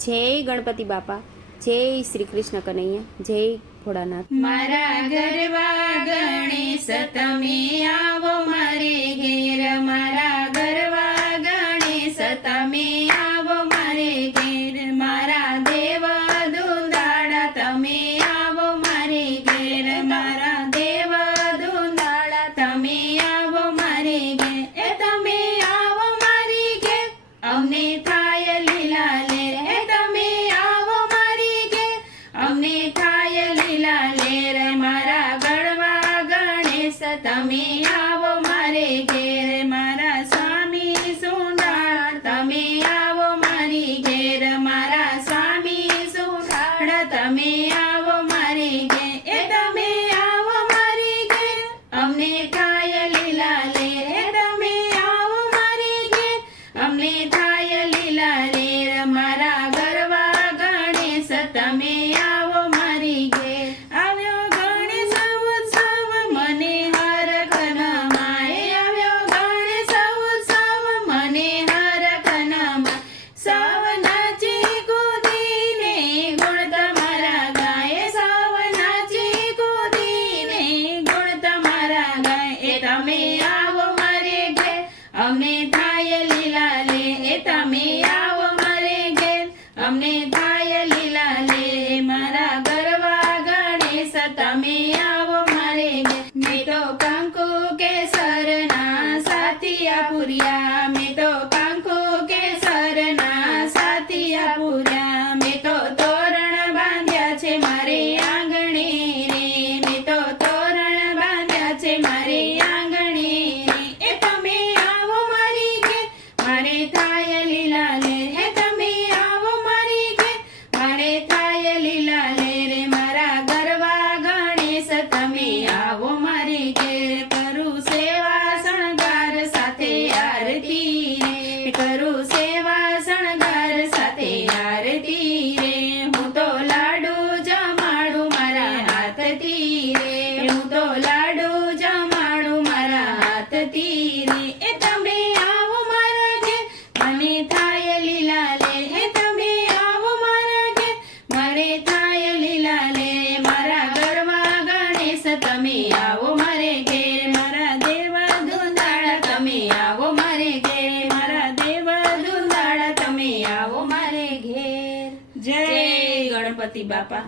જય ગણપતિ બાપા, જય શ્રી કૃષ્ણ કનૈયા, જય ભોળાનાથ. મારા ગરવા ગણેશ, તમે આવો મારે ઘેર, મારા मीना वो मरेगे તમે આવો મારે ઘેર અમને થાય લીલા લે એ તમે આવો મારે ઘેર અમને થાય લીલા લે મારા ગરવા ગણેશ તમે આવો મારે ઘેર મેં તો કંકુ કેસરના સાથિયા પુરિયા તમે આવો મારે ઘેર. જય ગણપતિ બાપા.